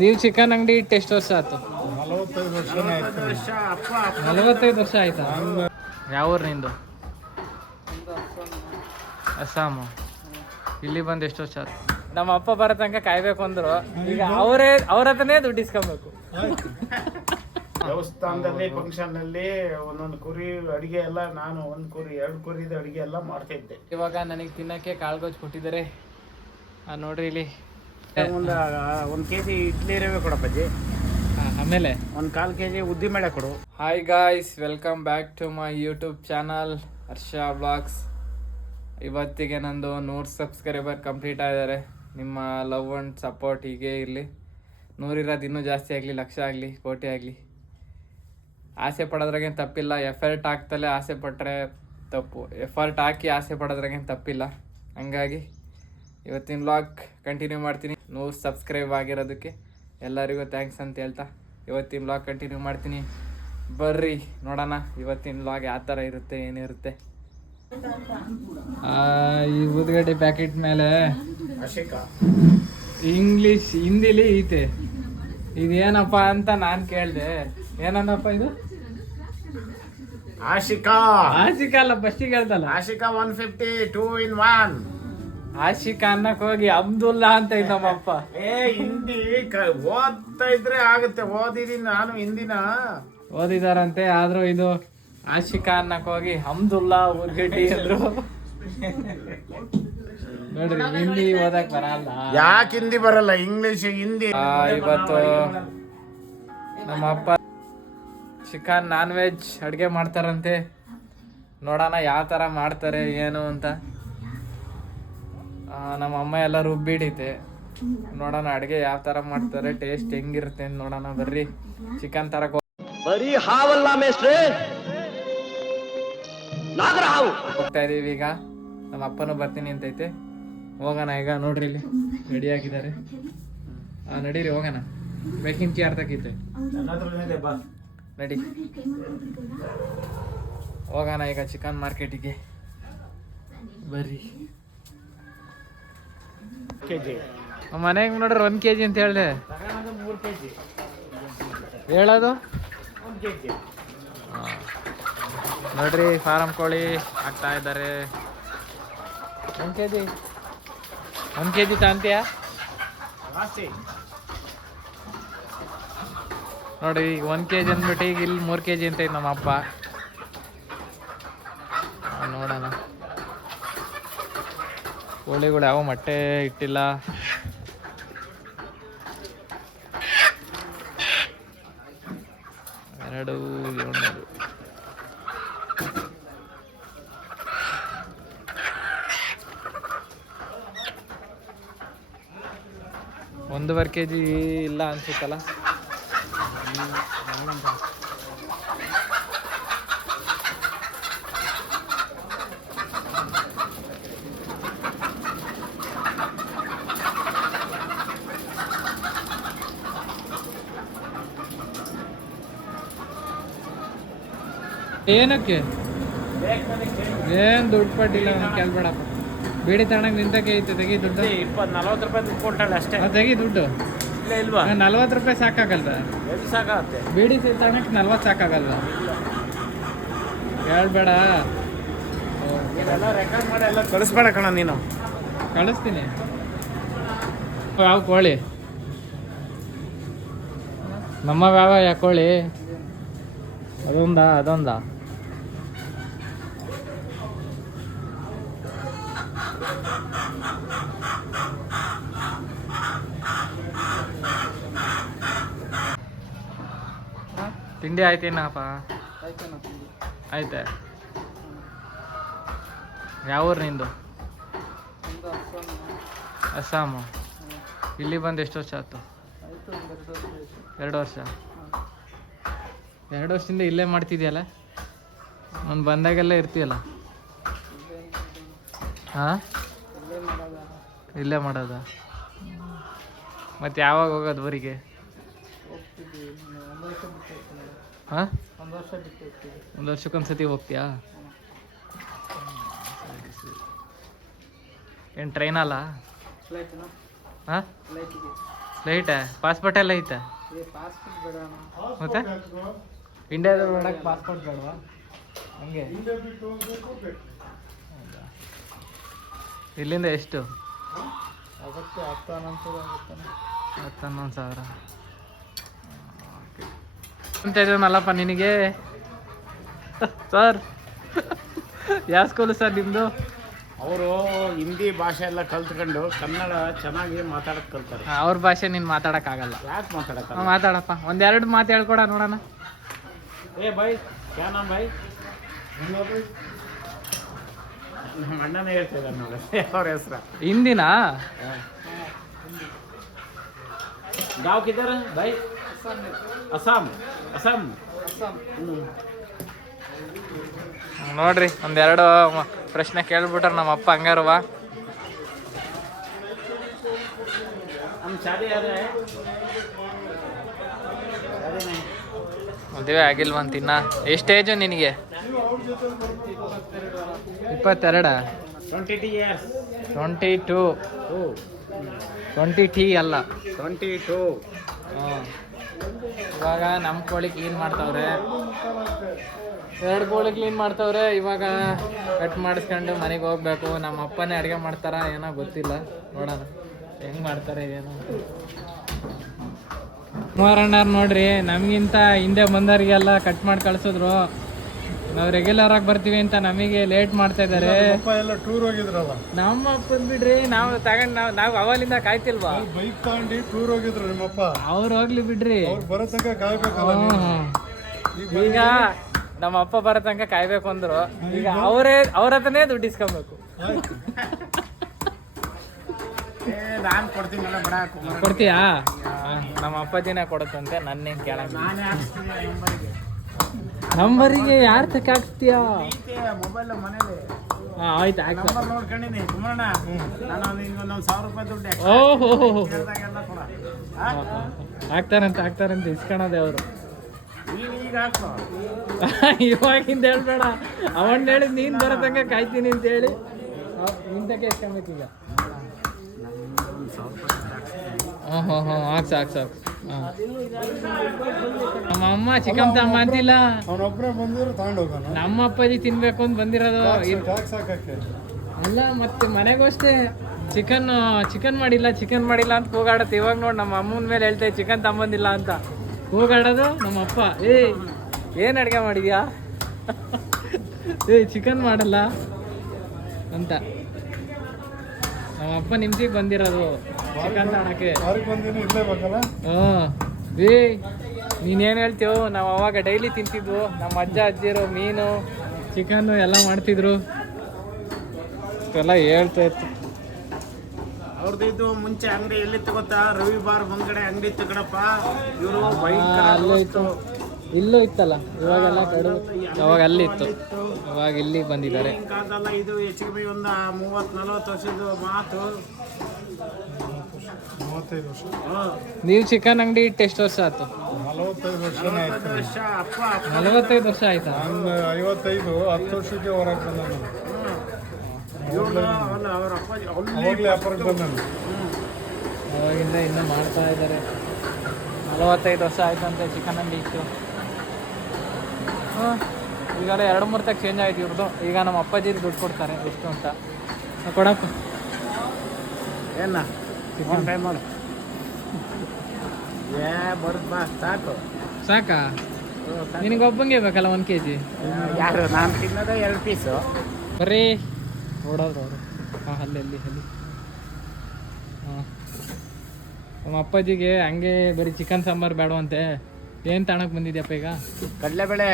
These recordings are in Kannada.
ನೀವು ಚಿಕನ್ ಅಂಗಡಿ ಇಟ್ಟು ಎಷ್ಟು ವರ್ಷ ಆಯ್ತು? 45 ವರ್ಷ ಆಯ್ತಾ? ಯಾವ ಊರು ನಿಂದು? ಅಸ್ಸಾಮು. ಇಲ್ಲಿ ಬಂದು ಎಷ್ಟು ವರ್ಷ ಆಯ್ತು? ನಮ್ಮ ಅಪ್ಪ ಬರೋ ತನಕ ಕಾಯ್ಬೇಕು ಅಂದ್ರು, ಈಗ ಅವ್ರ ಹತ್ರನೇ ದುಡ್ಡು ಇಸ್ಕೊಬೇಕು. ದೇವಸ್ಥಾನದಲ್ಲಿ ಫಂಕ್ಷನ್ ಅಲ್ಲಿ ಒಂದೊಂದು ಕುರಿ ಅಡಿಗೆ ಎಲ್ಲ ನಾನು 1 ಕುರಿ 2 ಕುರಿದ ಅಡಿಗೆ ಎಲ್ಲ ಮಾಡ್ತಾ ಇದ್ದೆ. ಇವಾಗ ನನಗೆ ತಿನ್ನಕ್ಕೆ ಕಾಳ್ಗೊಜ್ಜು ಕೊಟ್ಟಿದ್ದಾರೆ. ನೋಡ್ರಿ ಇಲ್ಲಿ ಒಂದು 1 kg ಇಡ್ಲಿ ರವೆ ಕೊಡಪ್ಪಾಜಿ. ಆಮೇಲೆ 1/4 kg ಉದ್ದಿ ಬೇಳೆ ಕೊಡು. Hi guys, welcome back to my YouTube channel Harsha blogs. ಇವತ್ತಿಗೆ ನಂದು 100 ಸಬ್ಸ್ಕ್ರೈಬರ್ ಕಂಪ್ಲೀಟ್ ಆಗಿದ್ದಾರೆ. ನಿಮ್ಮ ಲವ್ ಆ್ಯಂಡ್ ಸಪೋರ್ಟ್ ಹೀಗೆ ಇರಲಿ. 100 ಇರೋದು ಇನ್ನೂ ಜಾಸ್ತಿ ಆಗಲಿ, ಲಕ್ಷ ಆಗಲಿ, ಕೋಟಿ ಆಗಲಿ. ಆಸೆ ಪಡೋದ್ರಾಗೇನು ತಪ್ಪಿಲ್ಲ. ಎಫರ್ಟ್ ಹಾಕ್ತಲೇ ಆಸೆ ಪಟ್ಟರೆ ತಪ್ಪು. ಎಫರ್ಟ್ ಹಾಕಿ ಆಸೆ ಪಡೋದ್ರಾಗೇನು ತಪ್ಪಿಲ್ಲ. ಹಂಗಾಗಿ ಇವತ್ತಿನ ವ್ಲಾಗ್ ಕಂಟಿನ್ಯೂ ಮಾಡ್ತೀನಿ. 100 ಸಬ್ಸ್ಕ್ರೈಬ್ ಆಗಿರೋದಕ್ಕೆ ಎಲ್ಲರಿಗೂ ಥ್ಯಾಂಕ್ಸ್ ಅಂತ ಹೇಳ್ತಾ ಇವತ್ತಿನ ವ್ಲಾಗ್ ಕಂಟಿನ್ಯೂ ಮಾಡ್ತೀನಿ. ಬರ್ರಿ ನೋಡೋಣ ಇವತ್ತಿನ ವ್ಲಾಗ್ ಯಾವ ಥರ ಇರುತ್ತೆ, ಏನಿರುತ್ತೆ. ಈ ಊದ್ಗಡ್ಡೆ ಪ್ಯಾಕೆಟ್ ಮೇಲೆ ಹಿಂದಿಲಿ ಐತೆ. ಇದೇನಪ್ಪ ಅಂತ ನಾನು ಕೇಳಿದೆ. ಏನನ್ನಪ್ಪ ಇದು? ಆಶಿಕಾ ಅಲ್ಲ, ಫಸ್ಟಿಗೆ ಹೇಳ್ತಲ್ಲ ಆಶಿಕಾ 150 2 in 1. ಆಶಿಕಾ ಅನ್ನಕ್ ಹೋಗಿ ಅಬ್ದುಲ್ಲಾ ಅಂತ ಇದ್ದ ನಮ್ಮಪ್ಪ. ಹಿಂದಿ ಓದ್ತಾ ಇದ್ರೆ ಆಗುತ್ತೆ. ಓದಿದೀನಿ ನಾನು ಹಿಂದಿನ. ಓದಿದಾರಂತೆ, ಆದ್ರೂ ಇದು ಆಶಿಕಾ ಅನ್ನಕ್ ಹೋಗಿ ಅಬ್ದುಲ್ಲಾ ಊದ್ಗಡ್ಡಿ ಅಂದ್ರು. ನೋಡ್ರಿ, ಹಿಂದಿ ಓದಕ್ ಬರಲ್ಲ. ಯಾಕೆ ಹಿಂದಿ ಬರಲ್ಲ? ಇಂಗ್ಲಿಷ್, ಹಿಂದಿ. ಇವತ್ತು ನಮ್ಮ ಅಪ್ಪ ಚಿಕನ್ ನಾನ್ ವೆಜ್ ಅಡುಗೆ ಮಾಡ್ತಾರಂತೆ. ನೋಡೋಣ ಯಾವ ಥರ ಮಾಡ್ತಾರೆ ಏನು ಅಂತ. ನಮ್ಮ ಅಮ್ಮ ಎಲ್ಲ ರುಬ್ಬಿಡೈತೆ. ನೋಡೋಣ ಅಡುಗೆ ಯಾವ ಥರ ಮಾಡ್ತಾರೆ, ಟೇಸ್ಟ್ ಹೆಂಗಿರುತ್ತೆ ಅಂತ ನೋಡೋಣ. ಬರ್ರಿ ಚಿಕನ್ ತರಕ್ ಹೋಗ್ತಾ ಇದೀವಿ. ಈಗ ನಮ್ಮ ಅಪ್ಪನೂ ಬರ್ತೀನಿ ಅಂತೈತೆ. ಹೋಗೋಣ ಈಗ. ನೋಡ್ರಿ ಇಲ್ಲಿ ರೆಡಿ ಆಗಿದ್ದಾರೆ. ನಡೀರಿ ಹೋಗೋಣ. ಬೇಕಿಂಕಿ ಅರ್ಧಕ್ಕಿತ್ತೆ ನಡಿ. ಹೋಗೋಣ ಈಗ ಚಿಕನ್ ಮಾರ್ಕೆಟಿಗೆ. ಬರ್ರಿ. ಮನೆಗೆ ನೋಡ್ರಿ 1 kg ಅಂತ ಹೇಳಿದೆ. 3 kg ಹೇಳೋದು 1 kg. ನೋಡ್ರಿ ಫಾರಂ ಕೋಳಿ ಹಾಕ್ತಾ ಇದ್ದಾರೆ. 1 kg ತಾಂತೀಯಾ? ನೋಡಿ, 1 kg ಅಂದ್ಬಿಟ್ಟು ಈಗ ಇಲ್ಲಿ 3 kg ಅಂತ ಇತ್ತು ನಮ್ಮ ಅಪ್ಪ. ನೋಡೋಣ. ಕೋಳಿಗಳು ಯಾವ ಮೊಟ್ಟೆ ಇಟ್ಟಿಲ್ಲ. ಎರಡು 700. ಒಂದೂವರೆ kg ಇಲ್ಲ ಅನ್ಸುತ್ತಲ್ಲ. ಏನಕ್ಕೆ ಏನ್ ದುಡ್ಡು ಪಟ್ಟಿಲ್ಲ ಕೇಳ್ಬೇಡಪ್ಪ. ಬೇಡಿ ತಗೊಂಡಾಗ ನಿಂತಕ್ಕೆ ಐತೆ. ತೆಗಿ ದುಡ್ಡು. 20-40 ರೂಪಾಯಿ ದುಡ್ಡು ಕೊಟ್ಟಲ್ಲ ಅಷ್ಟೇ. ತೆಗಿ ದುಡ್ಡು. ಇಲ್ವಾ? 40 ರೂಪಾಯಿ ಸಾಕಾಗಲ್ದ? ಸಾಕಾಗುತ್ತೆ. ಬೇಡಿ ತಗೊಂಡಕ್ಕೆ 40 ಸಾಕಾಗಲ್ದ? ಹೇಳ್ಬೇಡ. ಎಲ್ಲ ರೆಕಾರ್ಡ್ ಮಾಡಿ ಎಲ್ಲ ಕಳಿಸ್ಬೇಡ ಕಣ ನೀನು. ಕಳಿಸ್ತೀನಿ. ಯಾವ ಕೋಳಿ? ನಮ್ಮ ಯಾವ ಕೋಳಿ? ಅದೊಂದ ತಿಂಡಿ ಆಯ್ತೇನಪ್ಪ? ಆಯ್ತಾ? ಯಾವ ಊರು ನಿಂದು? ಅಸ್ಸಾಮು. ಇಲ್ಲಿ ಬಂದು ಎಷ್ಟು ವರ್ಷ ಆಯ್ತು? 2 ವರ್ಷ. 2 ವರ್ಷದಿಂದ ಇಲ್ಲೇ ಮಾಡ್ತಿದ್ಯಲ್ಲ? ನಾನು ಬಂದಾಗೆಲ್ಲ ಇರ್ತೀಯಲ್ಲ? ಹಾಂ, ಇಲ್ಲೇ ಮಾಡೋದ? ಮತ್ತು ಯಾವಾಗ ಹೋಗೋದು ಊರಿಗೆ? ಹಾಂ, 1 ವರ್ಷಕ್ಕೊಂದ್ಸತಿ ಹೋಗ್ತೀಯಾ? ಏನು ಟ್ರೈನಲ್ಲ? ಹಾಂ, ಲೈಟ ಪಾಸ್ಪೋರ್ಟ್ ಎಲ್ಲ ಐತಾ ಪಾಸ್ಪೋರ್ಟ್ ಬೇಡ ಮತ್ತೆ ಇಂಡಿಯಾದ ನೋಡಕ್ಕೆ ಪಾಸ್ಪೋರ್ಟ್ ಬೇಡವಾ ಹಂಗೆ ಇಲ್ಲಿಂದ ಎಷ್ಟು ಅದಕ್ಕೆ 10-11 ಸಾವಿರ ಆಗುತ್ತೆ 10-11 ಸಾವಿರ ಅಂತ ಹೇಳಿದ್ನಲ್ಲಪ್ಪ ನಿನಗೆ ಸರ್ ಯಾವ ಸ್ಕೂಲು ಸರ್ ನಿಮ್ಮದು? ಅವರು ಹಿಂದಿ ಭಾಷೆ ಎಲ್ಲ ಕಲ್ತ್ಕೊಂಡು ಕನ್ನಡ ಚೆನ್ನಾಗಿ ಮಾತಾಡಕ್ ಕಲ್ತಾರೆ. ಅವ್ರ ಭಾಷೆ ನೀನು ಮಾತಾಡೋಕ್ಕಾಗಲ್ಲ. ಯಾಕೆ ಮಾತಾಡಕ್ಕ? ಮಾತಾಡಪ್ಪ ಒಂದೆರಡು ಮಾತು ಹೇಳ್ಕೊಡ ನೋಡೋಣ. ಏ ಬೈ ಕ್ಯಾ ನಾಮ್ ಬೈ? ನಮ್ಮ ಅಣ್ಣನೇ ಹೇಳ್ತಿದ್ದಾರೆ ನೋಡಿ ಅವ್ರ ಹೆಸ್ರ. ಹಿಂದಿನಾ? गाँव किधर है भाई? असम. असम. ನೋಡ್ರಿ ಒಂದೆರಡು ಪ್ರಶ್ನೆ ಕೇಳ್ಬಿಟ್ರೆ ನಮ್ಮ ಅಪ್ಪ ಹಂಗಾರವ. हम शादी आ रहे हैं. ಮದುವೆ ಆಗಿಲ್ವಂತಿನ್ನ. ಎಷ್ಟು ಏಜು ನಿನಗೆ? 22. 22 years. 22. 20 ಅಲ್ಲ 22. ಇವಾಗ ನಮ್ಮ ಕೋಳಿ ಕ್ಲೀನ್ ಮಾಡ್ತಾವ್ರೆ. 2 ಕೋಳಿ ಕ್ಲೀನ್ ಮಾಡ್ತಾವ್ರೆ. ಇವಾಗ ಕಟ್ ಮಾಡಿಸ್ಕೊಂಡು ಮನೆಗೆ ಹೋಗ್ಬೇಕು. ನಮ್ಮ ಅಪ್ಪನೇ ಅಡುಗೆ ಮಾಡ್ತಾರ ಏನೋ ಗೊತ್ತಿಲ್ಲ, ನೋಡೋಣ ಹೆಂಗೆ ಮಾಡ್ತಾರೆ ಏನೋ. ಕುಮಾರಣ್ಣವ್ರು ನೋಡ್ರಿ ನಮಗಿಂತ ಹಿಂದೆ ಬಂದವರಿಗೆಲ್ಲ ಕಟ್ ಮಾಡಿ ಕಳ್ಸಿದ್ರು. ನಾವು ರೆಗ್ಯುಲರ್ ಆಗಿ ಬರ್ತೀವಿ ಅಂತ ನಮಗೆ ಲೇಟ್ ಮಾಡ್ತಾ ಇದ್ದಾರೆ. ಟೂರ್ ಹೋಗಿದ್ರಲ್ಲ ನಮ್ಮ ಅಪ್ಪನ್ ಬಿಡ್ರಿ, ನಾವು ತಗೊಂಡ್ ನಾವು ಅವಲಿಂದ ಕಾಯ್ತಿಲ್ವಾ? ಬೈಕ್ ತಗೊಂಡು ಟೂರ್ ಹೋಗಿದ್ರು ನಿಮ್ಮಪ್ಪ. ಅವ್ರು ಹೋಗ್ಲಿ ಬಿಡ್ರಿ, ಬರೋ ತನಕ ಕಾಯ್ಬೇಕಲ್ಲ. ಈಗ ನಮ್ಮ ಅಪ್ಪ ಬರೋ ತನಕ ಕಾಯ್ಬೇಕು ಅಂದ್ರು. ಈಗ ಅವ್ರ ಹತ್ರನೇ ದುಡ್ಡು ಇಸ್ಕೊಬೇಕು. ನಾನು ಕೊಡ್ತೀನಿ ಕೊಡ್ತೀಯಾ? ನಮ್ಮ ಅಪ್ಪಾಜಿನ ಕೊಡುತ್ತಂತೆ, ನನ್ನೇನು ಕೇಳಂಗ. ನಂಬರಿಗೆ ಯಾರು ತಕ್ಕ ಹಾಕ್ಸ್ತೀಯಾ? ಮೊಬೈಲ್ ಮನೇಲಿ. ಆಯ್ತು ಹಾಕ್ಸ. ನೋಡ್ಕೊಂಡಿನಿ ಕುಮಾರಣ್ಣ, ನಾನು ಒಂದು 1000 ರೂಪಾಯಿ ದುಡ್ಡು ಓಹೋ ಹಾಕ್ತಾರಂತೆ ಇಸ್ಕೊಳೋದೆ ಅವರು. ಈಗ ಹಾಕೋ. ಇವಾಗಿಂದ ಹೇಳ್ಬೇಡ, ಅವನ್ ಹೇಳಿದ್ ನೀನ್ ಬರೋ ತನಕ ಕಾಯ್ತೀನಿ ಅಂತ ಹೇಳಿ ನಿಂತಕ್ಕೆ ಇಸ್ಕೊಬೇಕು ಈಗ. ಸಾಕು. ನಮ್ಮ ಅಮ್ಮ ಚಿಕನ್ ತಮ್ಮ ಅಂತಿಲ್ಲ, ಅವನೊಬ್ಬರೇ ಬಂದಿದ್ರು ತಗೊಂಡೋಗೋಣ. ನಮ್ಮ ಅಪ್ಪಾಜಿ ತಿನ್ಬೇಕು ಅಂತ ಬಂದಿರೋದು. ಅಲ್ಲ ಮತ್ತೆ ಮನೆಗೂ ಅಷ್ಟೇ ಚಿಕನ್ ಮಾಡಿಲ್ಲ ಅಂತ ಕೂಗಾಡತ್ತೆ. ಇವಾಗ ನೋಡಿ ನಮ್ಮ ಅಮ್ಮನ ಮೇಲೆ ಹೇಳ್ತೇವೆ ಚಿಕನ್ ತಗೊಂಬಂದಿಲ್ಲ ಅಂತ ಕೂಗಾಡೋದು ನಮ್ಮ ಅಪ್ಪ. ಏನು ಅಡುಗೆ ಮಾಡಿದ್ಯಾ? ಚಿಕನ್ ಮಾಡಲ್ಲ ಅಂತ ನಮ್ಮ ಅಪ್ಪ ನಿಮ್ಸಿಗೆ ಬಂದಿರೋದು ಚಿಕನ್ ತಗೊಳಕ್ಕೆ. ನೀನೇನು ಹೇಳ್ತೀವೋ, ನಾವು ಅವಾಗ ಡೈಲಿ ತಿಂತಿದ್ವು. ನಮ್ಮ ಅಜ್ಜ ಅಜ್ಜಿರು ಮೀನು ಚಿಕನ್ನು ಎಲ್ಲ ಮಾಡ್ತಿದ್ರು, ಇಷ್ಟೆಲ್ಲ ಹೇಳ್ತಾ ಇತ್ತು. ಅವ್ರದ್ದು ಮುಂಚೆ ಅಂಗಡಿ ಎಲ್ಲಿತ್ತು ಗೊತ್ತಾ? ರವಿವಾರ ಮುಂದ್ಗಡೆ ಅಂಗಡಿ ಇತ್ತು ಕಣಪ್ಪ. ಇವರು ಅಲ್ಲೇ ಇತ್ತು, ಇಲ್ಲೂ ಇತ್ತಲ್ಲ. ಇವಾಗೆಲ್ಲ ಕಡಿಮೆ, ಅವಾಗ ಅಲ್ಲಿತ್ತು, ಇವಾಗ ಇಲ್ಲಿಗೆ ಬಂದಿದ್ದಾರೆ. ಕಾಲದಲ್ಲ ಇದು, ಹೆಚ್ಚು ಕಮ್ಮಿ ಒಂದು 30-40 ವರ್ಷದ ಮಾತು. 35 ವರ್ಷ. ನೀವು ಚಿಕನ್ ಅಂಗಡಿ ಇಟ್ಟು ಎಷ್ಟು ವರ್ಷ ಆಯ್ತು? 45 ವರ್ಷ. ಅಪ್ಪ 45 ವರ್ಷ ಆಯ್ತಾ? 55. 10 ವರ್ಷಕ್ಕೆ ಹೊರಗೆ ಬಂದ. ಅವ್ರ ಅಪ್ಪಾಜಿ ವ್ಯಾಪಾರಕ್ಕೆ ಬಂದ. ಅವಾಗಿಂದ ಇನ್ನೂ ಮಾಡ್ತಾ ಇದ್ದಾರೆ. 45 ವರ್ಷ ಆಯ್ತಂತೆ ಚಿಕನ್ ಅಂಗಡಿ ಇತ್ತು. ಈಗ 2-3 ತಕ್ಕ ಚೇಂಜ್ ಆಯ್ತು ಇವ್ರದ್ದು. ಈಗ ನಮ್ಮ ಅಪ್ಪಾಜಿಗೆ ದುಡ್ಡು ಕೊಡ್ತಾರೆ ಎಷ್ಟು ಅಂತ ಕೊಡಪ್ಪ. ಏನ ಚಿಕನ್ ಫ್ರೈ ಮಾಡು. ಬರುತ್ತಾ? ಸಾಕಾ? ನಿನಗೊಬ್ಬಂಗೆ ಬೇಕಲ್ಲ 1 kg? ಯಾರು? ನಾನು ತಿನ್ನೋದೇ 2 ಪೀಸು. ಬರ್ರಿ ಓಡೋದ್ರು ಅವರು. ಅಲ್ಲಿ ನಮ್ಮ ಅಪ್ಪಾಜಿಗೆ ಹಂಗೆ ಬರೀ ಚಿಕನ್ ಸಾಂಬಾರು ಬೇಡವಂತೆ. ಏನು ತಗೊಳಕ್ ಬಂದಿದ್ಯಪ್ಪ ಈಗ? ಕಡಲೆಬೇಳೆ.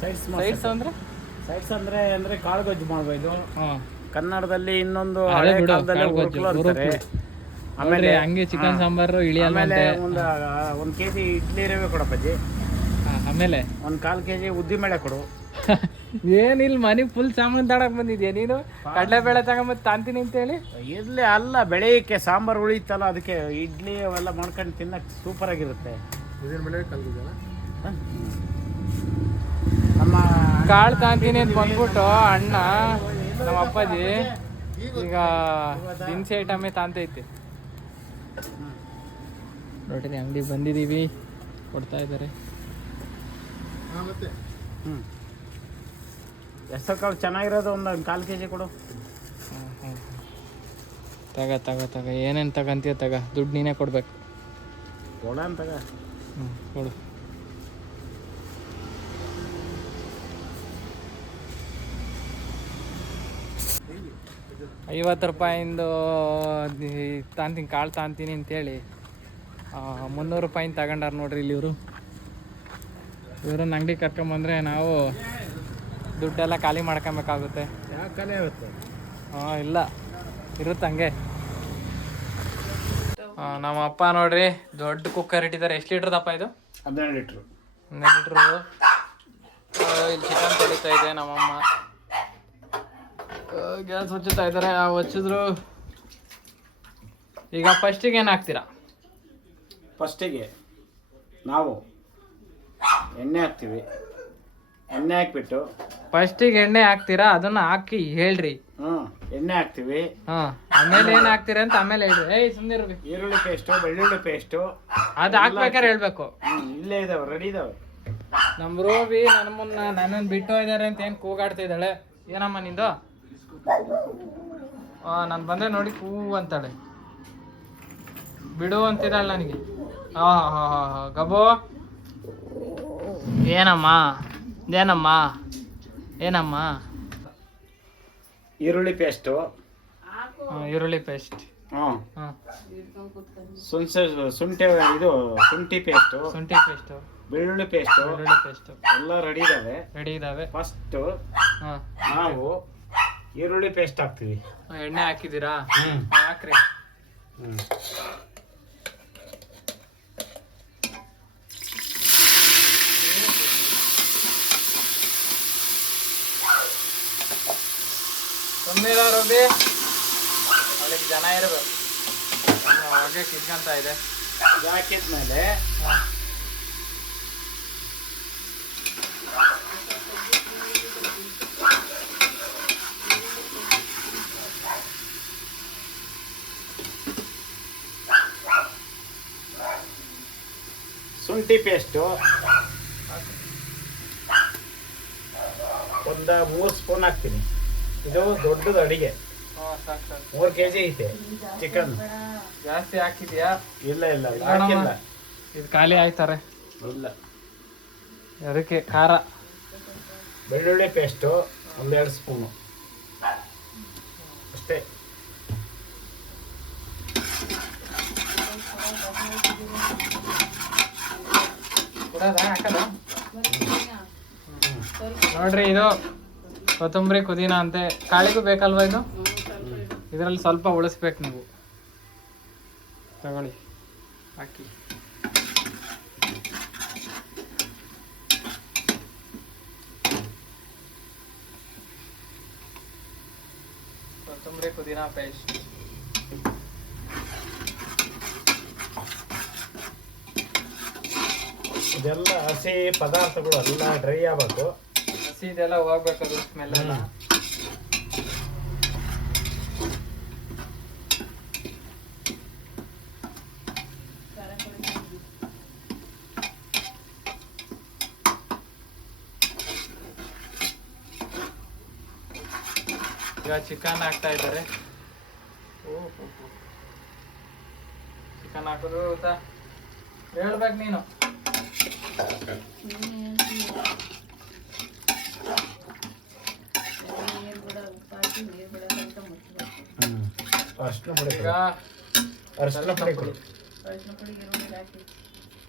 ಸೈಡ್ಸ್ ಅಂದ್ರೆ ಕಾಳುಗೊಜ್ಜು ಮಾಡ್ಬೋದು. ಹಾಂ, ಕನ್ನಡದಲ್ಲಿ ಇನ್ನೊಂದು ಹಳೆ ಕಾಲದಲ್ಲಿ ಉರುಕ್ಲು ಅಂತಾರೆ. ಆಮೇಲೆ ಹಂಗೆ ಚಿಕನ್ ಸಾಂಬಾರು ಆಮೇಲೆ ಒಂದು kg ಇಡ್ಲಿ ರವೆ ಕೊಡಪ್ಪಾಜಿ. ಆಮೇಲೆ 1/4 kg ಉದ್ದಿಬೇಳೆ ಕೊಡು. ಏನಿಲ್ಲ, ಮನೆಗೆ ಫುಲ್ ಸಾಮಾನು ತಗೊಳಕ್ ಬಂದಿದ್ಯಾ ನೀನು? ಕಡಲೆಬೇಳೆ ತಗೊಂಬತ್ತು ತಾಂತೀನಿ ಅಂತೇಳಿ. ಇರ್ಲಿ, ಅಲ್ಲ ಬೆಳೆಯಕ್ಕೆ ಸಾಂಬಾರು ಉಳಿತಲ್ಲ, ಅದಕ್ಕೆ ಇಡ್ಲಿ ಅವೆಲ್ಲ ಮಾಡ್ಕೊಂಡು ತಿನ್ನಕ್ಕೆ ಸೂಪರ್ ಆಗಿರುತ್ತೆ. ನಮ್ಮ ಕಾಳು ತಾಂತೀನಿ ಅಂತ ಬಂದ್ಬಿಟ್ಟು ಅಣ್ಣ ನಮ್ಮ ಅಪ್ಪಾಜಿ ಈಗ ದಿನಸಿ ಐಟಮೇ ತಾಂತೈತಿ. ನೋಡ್ರಿ ಅಂಗಡಿ ಬಂದಿದ್ದೀವಿ, ಕೊಡ್ತಾ ಇದ್ದಾರೆ. ಹ್ಞೂ ಹೆಸರು ಕಾಳು ಚೆನ್ನಾಗಿರೋದು ಒಂದು 4 kg ಕೊಡು. ತಗ ಏನೇನು ತಗಂತೀಯ ತಗ, ದುಡ್ಡು ನೀನೇ ಕೊಡ್ಬೇಕು. ಕೊಡ ಅಂತಗ. ಕೊಡು. ₹50 ತಾಂತೀನಿ, ಕಾಳು ತಾಂತೀನಿ ಅಂತೇಳಿ 300 ರೂಪಾಯಿ ತಗೊಂಡಾರ ನೋಡ್ರಿ ಇಲ್ಲಿ ಇವರು. ಇವ್ರನ್ನ ಅಂಗಡಿ ಕರ್ಕೊಂಬಂದ್ರೆ ನಾವು ದುಡ್ಡೆಲ್ಲ ಖಾಲಿ ಮಾಡ್ಕೊಬೇಕಾಗುತ್ತೆ. ಯಾಕೆ ಖಾಲಿ ಆಗುತ್ತೆ? ಇಲ್ಲ, ಇರುತ್ತೆ ಹಂಗೆ. ನಮ್ಮ ಅಪ್ಪ ನೋಡ್ರಿ ದೊಡ್ಡ ಕುಕ್ಕರ್ ಇಟ್ಟಿದ್ದಾರೆ. ಎಷ್ಟು ಲೀಟ್ರದಪ್ಪ ಇದು? 12 ಲೀಟ್ರು. 12 ಲೀಟ್ರು. ಇಲ್ಲಿ ಚಿಕನ್ ತೊಳಿತಾ ಇದೆ ನಮ್ಮಮ್ಮ. ಗ್ಯಾಸ್ ಹಚ್ಚುತ್ತಾ ಇದ್ದಾರೆ. ಹಚ್ಚಿದ್ರು. ಈಗ ಫಸ್ಟಿಗೆ ಏನು ಹಾಕ್ತೀರಾ? ಫಸ್ಟಿಗೆ ನಾವು ಎಣ್ಣೆ ಹಾಕ್ತೀವಿ. ಎಣ್ಣೆ ಹಾಕ್ಬಿಟ್ಟು ಫಸ್ಟಿಗೆ ಎಣ್ಣೆ ಹಾಕ್ತೀರಾ, ಅದನ್ನ ಹಾಕಿ ಹೇಳ್ರಿ. ಎಣ್ಣೆ ಹಾಕ್ತೀವಿ. ಆಮೇಲೆ ಏನ್ ಹಾಕ್ತೀರಿ ಅಂತ ಆಮೇಲೆ ಹೇಳ್ರಿ. ಸುಮ್ಮನೆ ಈರುಳ್ಳಿ ಪೇಸ್ಟು, ಬೆಳ್ಳುಳ್ಳಿ ಪೇಸ್ಟು ಅದು ಹಾಕ್ಬೇಕಾರೆ ಹೇಳ್ಬೇಕು. ಇಲ್ಲೇ ಇದಾವೆ, ರೆಡಿ ಇದಾವೆ. ನಮ್ಮ ರೋಬಿ ನನ್ನನ್ನು ಬಿಟ್ಟು ಇದ್ದಾರೆ ಅಂತ ಏನು ಕೂಗಾಡ್ತಾ ಇದ್ದಾಳೆ. ಏನಮ್ಮ ನಿಂದು? ನಾನು ಬಂದೆ ನೋಡಿ ಕೂ ಅಂತಾಳೆ. ಬಿಡು ಅಂತಿದ್ದಾಳೆ ನನಗೆ. ಗಬೋ. ಏನಮ್ಮ ಈರುಳ್ಳಿ ಪೇಸ್ಟು, ಈರುಳ್ಳಿ ಪೇಸ್ಟ್, ಶುಂಠಿ ಪೇಸ್ಟು, ಬೆಳ್ಳುಳ್ಳಿ ಪೇಸ್ಟು ಎಲ್ಲ ರೆಡಿ ಇದಾವೆ. ಫಸ್ಟ್ ನಾವು ಈರುಳ್ಳಿ ಪೇಸ್ಟ್ ಹಾಕ್ತೀವಿ. ಎಣ್ಣೆ ಹಾಕಿದ್ದೀರಾ? ಹಾಕ್ರಿ. ರೋಬಿ ಅವಳಿಗೆ ಜನ ಇರಬೇಕು. ಹೊಗೆ ಕಿತ್ಕೊಂತ ಇದೆ. ಹಾಕಿದ್ಮೇಲೆ ಶುಂಠಿ ಪೇಸ್ಟು ಒಂದು 3 ಸ್ಪೂನ್ ಹಾಕ್ತೀನಿ. ಇದು ದೊಡ್ಡದು ಅಡಿಗೆ. 3 kg ಐತೆ ಚಿಕನ್. ಜಾಸ್ತಿ ಹಾಕಿದ್ಯಾ? ಇಲ್ಲ ಹಾಕಿಲ್ಲ. ಇದು ಖಾಲಿ ಆಯ್ತಾರೆ. ಇಲ್ಲ, ಅದಕ್ಕೆ ಖಾರ. ಬೆಳ್ಳುಳ್ಳಿ ಪೇಸ್ಟು 1-2 ಸ್ಪೂನು ಅಷ್ಟೇ. ನೋಡ್ರಿ ಇದು ಕೊತ್ತಂಬರಿ ಪುದೀನ ಅಂತೆ. ಕಾಳಿಗೂ ಬೇಕಲ್ವಾ ಇದು? ಇದರಲ್ಲಿ ಸ್ವಲ್ಪ ಉಳಿಸ್ಬೇಕು ನೀವು. ತಗೊಳ್ಳಿ, ಹಾಕಿ. ಕೊತ್ತಂಬರಿ ಪುದೀನ ಪೇಸ್ಟ್. ಇದೆಲ್ಲ ಹಸಿ ಪದಾರ್ಥಗಳು ಎಲ್ಲ ಡ್ರೈ ಆಗಬೇಕು. ಹಸಿ ಇದೆಲ್ಲ ಹೋಗ್ಬೇಕದು ಸ್ಮೆಲ್ ಎಲ್ಲ. ಈಗ ಚಿಕನ್ ಹಾಕ್ತಾ ಇದ್ದಾರೆ. ಚಿಕನ್ ಹಾಕೋದು ಹೇಳ್ಬೇಕು ನೀನು.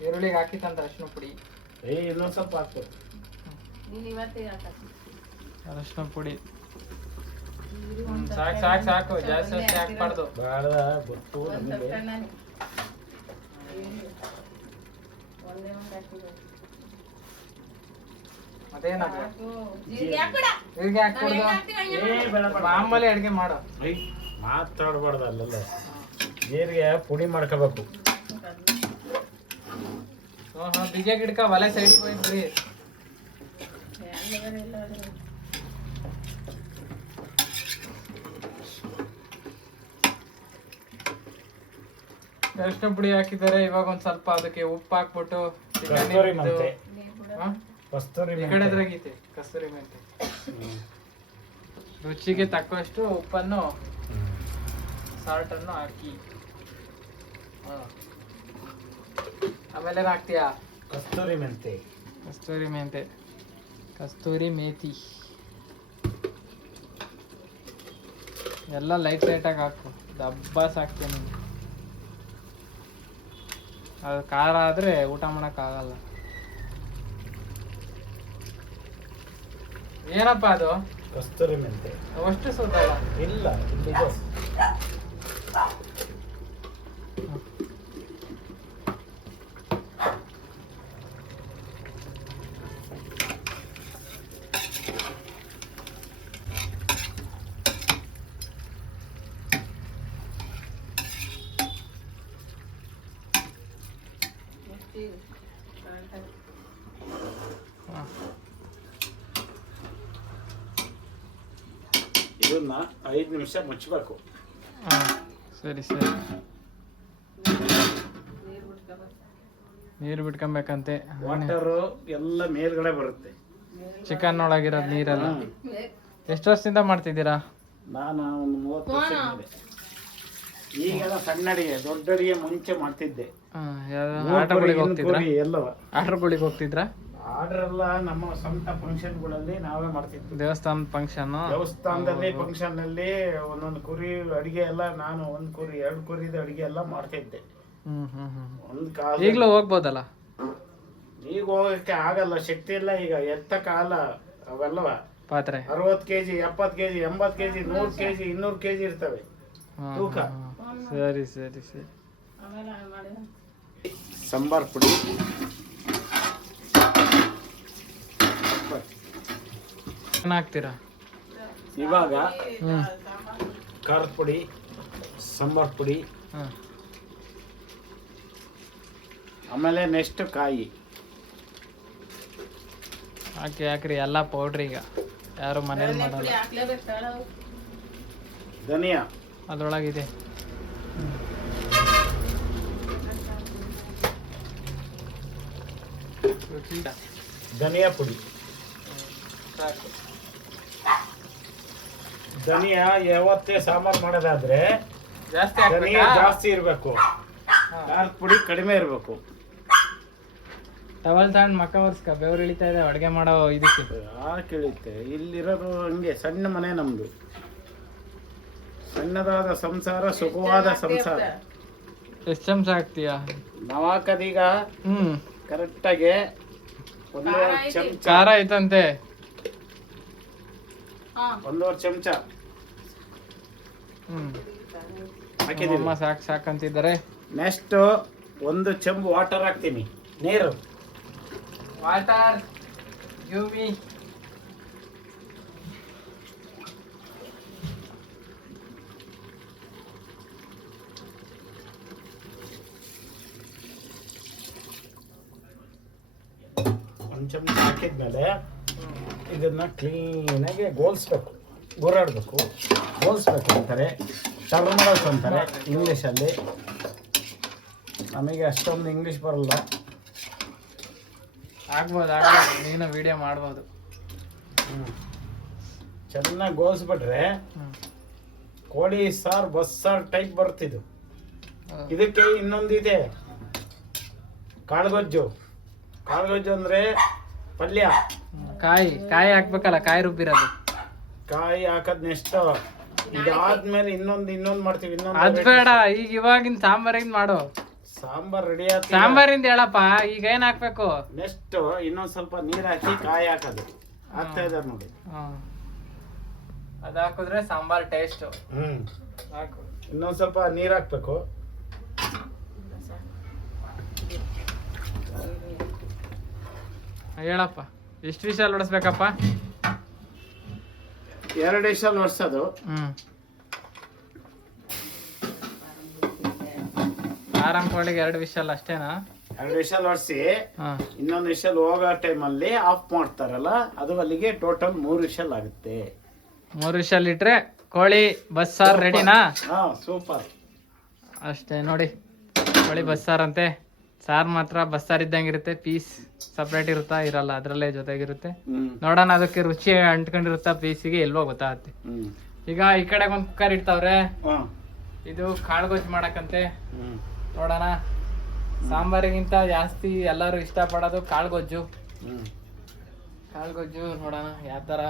ಈರುಳ್ಳಿಗೆ ಹಾಕಿತ್ತಂತ ಅರಿಶಿನ ಪುಡಿ. ಇನ್ನೊಂದ್ ಸ್ವಲ್ಪ ಹಾಕು. ಅರಿಶಿನ ಪುಡಿ ಸಾಕು. ಜಾಸ್ತಿ ಹಾಕ್ಬಾರ್ದು. ಗೊತ್ತು ನಮಗೆ. ಮಾಮೂಲಿ ಅಡ್ಗೆ ಮಾಡು. ಮಾತಾಡ್ಬಾರ್ದು. ಅಲ್ಲಲ್ಲ, ನೀರಿಗೆ ಪುಡಿ ಮಾಡ್ಕೋಬೇಕು. ಬಿಜೆ ಗಿಡಕ ಒಲೆ ಸೈಡಿಗೆ ಹೋಯ್ತ್ರಿ. ಅರಿಶಿನ ಪುಡಿ ಹಾಕಿದ್ದಾರೆ. ಇವಾಗ ಒಂದ್ ಸ್ವಲ್ಪ ಅದಕ್ಕೆ ಉಪ್ಪು ಹಾಕ್ಬಿಟ್ಟು ಕಸ್ತೂರಿ ಮೆಂತೆ. ಈ ಕಡೆ ಎದುರಾಗೈತೆ ಕಸ್ತೂರಿ ಮೆಂತೆ. ರುಚಿಗೆ ತಕ್ಕಷ್ಟು ಉಪ್ಪನ್ನು ಸಾಲ್ಟ್ ಅನ್ನು ಹಾಕಿ ಆಮೇಲೆ ಹಾಕ್ತೀಯಾ ಕಸ್ತೂರಿ ಮೆಂತೆ. ಕಸ್ತೂರಿ ಮೇಥಿ ಎಲ್ಲ ಲೈಟ್ ಆಗಿ ಹಾಕು. ದಬ್ಬಾಸ್ ಹಾಕ್ತೀನಿ. ಅದು ಖಾರ ಆದ್ರೆ ಊಟ ಮಾಡಕ್ ಆಗಲ್ಲ. ಏನಪ್ಪ ಅದು? ಕಸ್ತೂರಿ ಮೆಂತೆ. ಅಷ್ಟು ಸೋದಲ್ಲ. ಇಲ್ಲ ಇದನ್ನ 5 ನಿಮಿಷ ಮುಚ್ಚಬೇಕು. ಸರಿ ನೀರು ಬಿಟ್ಕೊಬೇಕಂತೆ. ವಾಟರ್ ಎಲ್ಲ ಮೇಲ್ಗಡೆ ಬರುತ್ತೆ. ಚಿಕನ್ ಒಳಗಿರೋದು ನೀರೆಲ್ಲ. ಎಷ್ಟು ವರ್ಷದಿಂದ ಮಾಡ್ತಿದ್ದೀರಾ? ನಾನು ಒಂದು 30 ವರ್ಷ ಮೇಲೆ. ಈಗೆಲ್ಲ ಸಣ್ಣ ಅಡಿಗೆ, ದೊಡ್ಡ ಅಡಿಗೆ ಮುಂಚೆ ಮಾಡ್ತಿದ್ದೆ. ಆರ್ಡರ್ಗಳಿಗೆ ಹೋಗ್ತಿದ್ರಾ? ಎಲ್ಲವ ಆರ್ಡರ್ಗಳಿಗೆ ಹೋಗ್ತಿದ್ರಾ? ಆರ್ಡರ್ ಎಲ್ಲ ನಮ್ಮ ಸ್ವಂತ ಫಂಕ್ಷನ್ಗಳಲ್ಲಿ ನಾವೇ ಮಾಡ್ತಿದ್ವಿ. ದೇವಸ್ಥಾನದ ದೇವಸ್ಥಾನದಲ್ಲಿ ಫಂಕ್ಷನ್ ಅಲ್ಲಿ ಒಂದೊಂದು ಕುರಿ ಅಡಿಗೆ ಎಲ್ಲ ನಾನು 1 ಕುರಿ 2 ಕುರಿದ ಅಡಿಗೆ ಎಲ್ಲ ಮಾಡ್ತಿದ್ದೆ. ಒಂದು ಕಾಲ. ಈಗಲೂ ಹೋಗ್ಬೋದಲ್ಲ? ಈಗ ಹೋಗಕ್ಕೆ ಆಗಲ್ಲ, ಶಕ್ತಿ ಇಲ್ಲ. ಈಗ ಎತ್ತ ಕಾಲ ಅವೆಲ್ಲವ ಪಾತ್ರೆ 60 kg 70 kg 80 kg 100 kg 200 kg ಇರ್ತವೆ ತೂಕ. ಸರಿ ಸಾಂಬಾರ್ ಪುಡಿ, ಹಾಕ್ತೀರಾ ಇವಾಗ? ಖಾರದ ಪುಡಿ, ಸಾಂಬಾರ್ ಪುಡಿ, ಆಮೇಲೆ ನೆಕ್ಸ್ಟ್ ಕಾಯಿ ಹಾಕ್ರಿ ಎಲ್ಲ ಪೌಡ್ರ್. ಈಗ ಯಾರು ಮನೇಲಿ ಮಾಡಲ್ಲ. ಧನಿಯಾ ಅದ್ರೊಳಗಿದೆ. ಧನಿಯಾ ಪುಡಿ. ಧನಿಯಾ ಯಾವತ್ತೇ ಸಾಂಬಾರ್ ಮಾಡೋದಾದ್ರೆ ಧನಿಯಾ ಜಾಸ್ತಿ ಇರಬೇಕು, ಖಾರದ ಪುಡಿ ಕಡಿಮೆ ಇರಬೇಕು. ಟವಲ್ ತಗೊಂಡು ಮಕ್ಕ ಒರ್ಸ್ಕ, ಬೆವರು ಇಳಿತಾ ಇದೆ ಅಡುಗೆ ಮಾಡೋ ಇದಕ್ಕೆ. ಇಳಿತೆ. ಇಲ್ಲಿರೋದು ಹಂಗೆ ಸಣ್ಣ ಮನೆ ನಮ್ದು. ಸಣ್ಣದಾದ ಸಂಸಾರ, ಸುಖವಾದ ಸಂಸಾರ. ಎಷ್ಟು ಚಮಚ ಹಾಕ್ತೀಯಾ? ನಾವು ಹಾಕೋದೀಗ ಕರೆಕ್ಟಾಗಿ 1 ಚಮಚ ಖಾರ ಐತಂತೆ. 1 ಚಮಚ ಹಾಕಿದೀವಿ. ಸಾಕಂತಿದ್ದಾರೆ. ನೆಕ್ಸ್ಟ್ 1 ಚೆಂಬು ವಾಟರ್ ಹಾಕ್ತೀನಿ, ನೀರು. Water give me. ಚಮಚ ಹಾಕಿದ್ಮೇಲೆ ಇದನ್ನ ಕ್ಲೀನಾಗಿ ಗೋಲ್ಸ್ಬೇಕು, ಗೋರಾಡಬೇಕು. ಗೋಲ್ಸ್ಬೇಕು ಅಂತಾರೆ, ಟರ್ಮರಸ್ ಅಂತಾರೆ ಇಂಗ್ಲೀಷಲ್ಲಿ. ನಮಗೆ ಅಷ್ಟೊಂದು ಇಂಗ್ಲೀಷ್ ಬರಲ್ಲ. ಆಗ್ಬೋದು, ನೀನು ವಿಡಿಯೋ ಮಾಡ್ಬೋದು. ಚೆನ್ನಾಗಿ ಗೋಲ್ಸ್ಬಿಟ್ರೆ ಕೋಳಿ ಸಾರು, ಬಸ್ಸಾರು ಟೈಪ್ ಬರ್ತಿದ್ದು. ಇದಕ್ಕೆ ಇನ್ನೊಂದಿದೆ, ಕಾಳುಗೊಜ್ಜು. ಕಾಳುಗೊಜ್ಜು ಅಂದ್ರೆ ಪಲ್ಯ. ಕಾಯಿ ಹಾಕ್ಬೇಕಲ್ಲ, ಕಾಯಿ ರುಬ್ಬಿರೋದು. ಕಾಯಿ ಹಾಕದ್ ನೆಕ್ಸ್ಟ್. ಇದಾದ್ಮೇಲೆ ಇನ್ನೊಂದು ಮಾಡ್ತೀವಿ. ಅದ್ ಬೇಡ, ಈಗ ಇವಾಗಿನ ಸಾಂಬಾರಿನ ಮಾಡು. ಸಾಂಬಾರ್ ರೆಡಿ ಆಯ್ತು. ಸಾಂಬಾರಿಂದ ಹೇಳಪ್ಪ, ಈಗ ಏನ್ ಹಾಕ್ಬೇಕು? ನೆಕ್ಸ್ಟ್ ಇನ್ನೊಂದ್ ಸ್ವಲ್ಪ ನೀರ್ ಹಾಕಿ ಕಾಯಿ ಹಾಕೋದು. ಹಾಕ್ತಾ ಇದಾರೆ ನೋಡಿ. ಅದ್ ಹಾಕಿದ್ರೆ ಸಾಂಬಾರ್ ಟೇಸ್ಟ್. ಹಾಕು. ಇನ್ನೊಂದ್ ಸ್ವಲ್ಪ ನೀರ್ ಹಾಕ್ಬೇಕು. ಹೇಳಪ್ಪ, ಎಷ್ಟು ವಿಷಲ್ ಹೊಡಿಸ್ಬೇಕಪ್ಪ? 2 ವಿಷಲ್ ಹೊಡ್ಸೋದು. ಆರಾಮ್ ಕೋಳಿಗೆ 2 ವಿಷಲ್ ಅಷ್ಟೇನಾ? 2 ವಿಷಲ್ ಹೊಡ್ಸಿ ಇನ್ನೊಂದು ವಿಷಲ್ ಹೋಗೋ ಟೈಮಲ್ಲಿ ಆಫ್ ಮಾಡ್ತಾರಲ್ಲ, ಅದು ಅಲ್ಲಿಗೆ ಟೋಟಲ್ 3 ವಿಷಲ್ ಆಗುತ್ತೆ. 3 ವಿಷಲ್ ಇಟ್ರೆ ಕೋಳಿ ಬಸ್ಸಾರ್ ರೆಡಿನಾ? ಸೂಪರ್. ಅಷ್ಟೇ ನೋಡಿ. ಕೋಳಿ ಬಸ್ಸಾರಂತೆ. ಸಾರು ಮಾತ್ರ ಬಸ್ಸಾರು ಇದ್ದಂಗೆ ಇರುತ್ತೆ, ಪೀಸ್ ಸಪ್ರೇಟ್ ಇರುತ್ತಾ ಇರಲ್ಲ, ಅದರಲ್ಲೇ ಜೊತೆಗಿರುತ್ತೆ. ನೋಡೋಣ ಅದಕ್ಕೆ ರುಚಿ ಅಂಟ್ಕೊಂಡಿರುತ್ತಾ ಪೀಸಿಗೆ ಇಲ್ವೋ ಗೊತ್ತಾಗತ್ತೆ. ಈಗ ಈ ಕಡೆ ಒಂದು ಕುಕ್ಕರ್ ಇಡ್ತಾವ್ರೆ, ಇದು ಕಾಳುಗೊಜ್ಜು ಮಾಡಕ್ಕಂತೆ. ನೋಡೋಣ, ಸಾಂಬಾರಿಗಿಂತ ಜಾಸ್ತಿ ಎಲ್ಲರೂ ಇಷ್ಟಪಡೋದು ಕಾಳುಗೊಜ್ಜು. ನೋಡೋಣ ಯಾವ ಥರ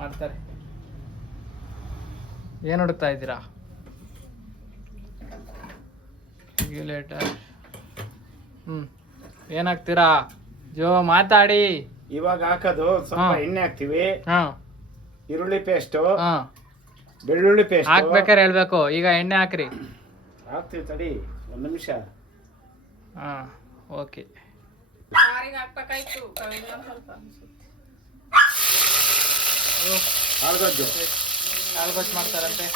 ಮಾಡ್ತಾರೆ. ಏನು ಹುಡುಕ್ತಾ ಇದ್ದೀರಾ? ರೆಗ್ಯುಲೇಟರ್. ಏನಾಗ್ತೀರಾ ಜೋ ಮಾತಾಡಿ. ಇವಾಗ ಹಾಕೋದು ಸ್ವಲ್ಪ ಎಣ್ಣೆ ಹಾಕ್ತಿವಿ, ಈರುಳ್ಳಿ ಪೇಸ್ಟ್, ಬೆಳ್ಳುಳ್ಳಿ ಪೇಸ್ಟ್ ಹಾಕ್ಬೇಕಾರೆ ಹೇಳ್ಬೇಕು. ಈಗ ಎಣ್ಣೆ ಹಾಕ್ರಿ. ಹಾಕ್ತಿವಿ ತಡಿ, ಒಂದು ನಿಮಿಷ. ಓಕೆ. ಕಾಳುಗೊಜ್ಜು ಮಾಡ್ತಾರಂತೆ.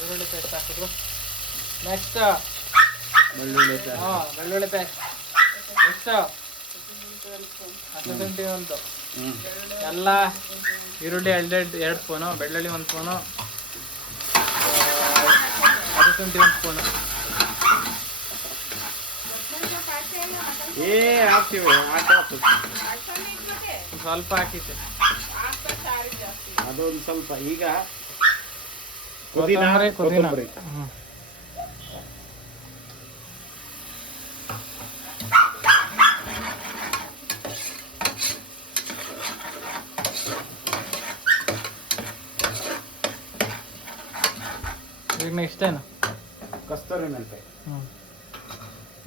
ಈರುಳ್ಳಿ ಪೇಸ್ಟ್ ಹಾಕಿದ್ರು. ನೆಕ್ಸ್ಟ್ ಬೆಳ್ಳುಳ್ಳಿ ಪೇಸ್ಟ್. ನೆಕ್ಸ್ಟ್ ಹಸಿಶುಂಠಿ ಒಂದು ಎಲ್ಲ, ಈರುಳ್ಳಿ 2 ಸ್ಪೂನು, ಬೆಳ್ಳುಳ್ಳಿ 1 ಸ್ಪೂನು, ಹಸಿಶುಂಠಿ 1 ಸ್ಪೂನು. ಹಾಕ್ತಿವಿ, ಸ್ವಲ್ಪ ಹಾಕಿದ್ದೆ ಅದೊಂದು ಸ್ವಲ್ಪ. ಈಗ ಪುದೀನ. ಈಗ ನೆಕ್ಸ್ಟ್ ಏನು? ಕಸ್ತೂರಿ ಮೆಂತೆ.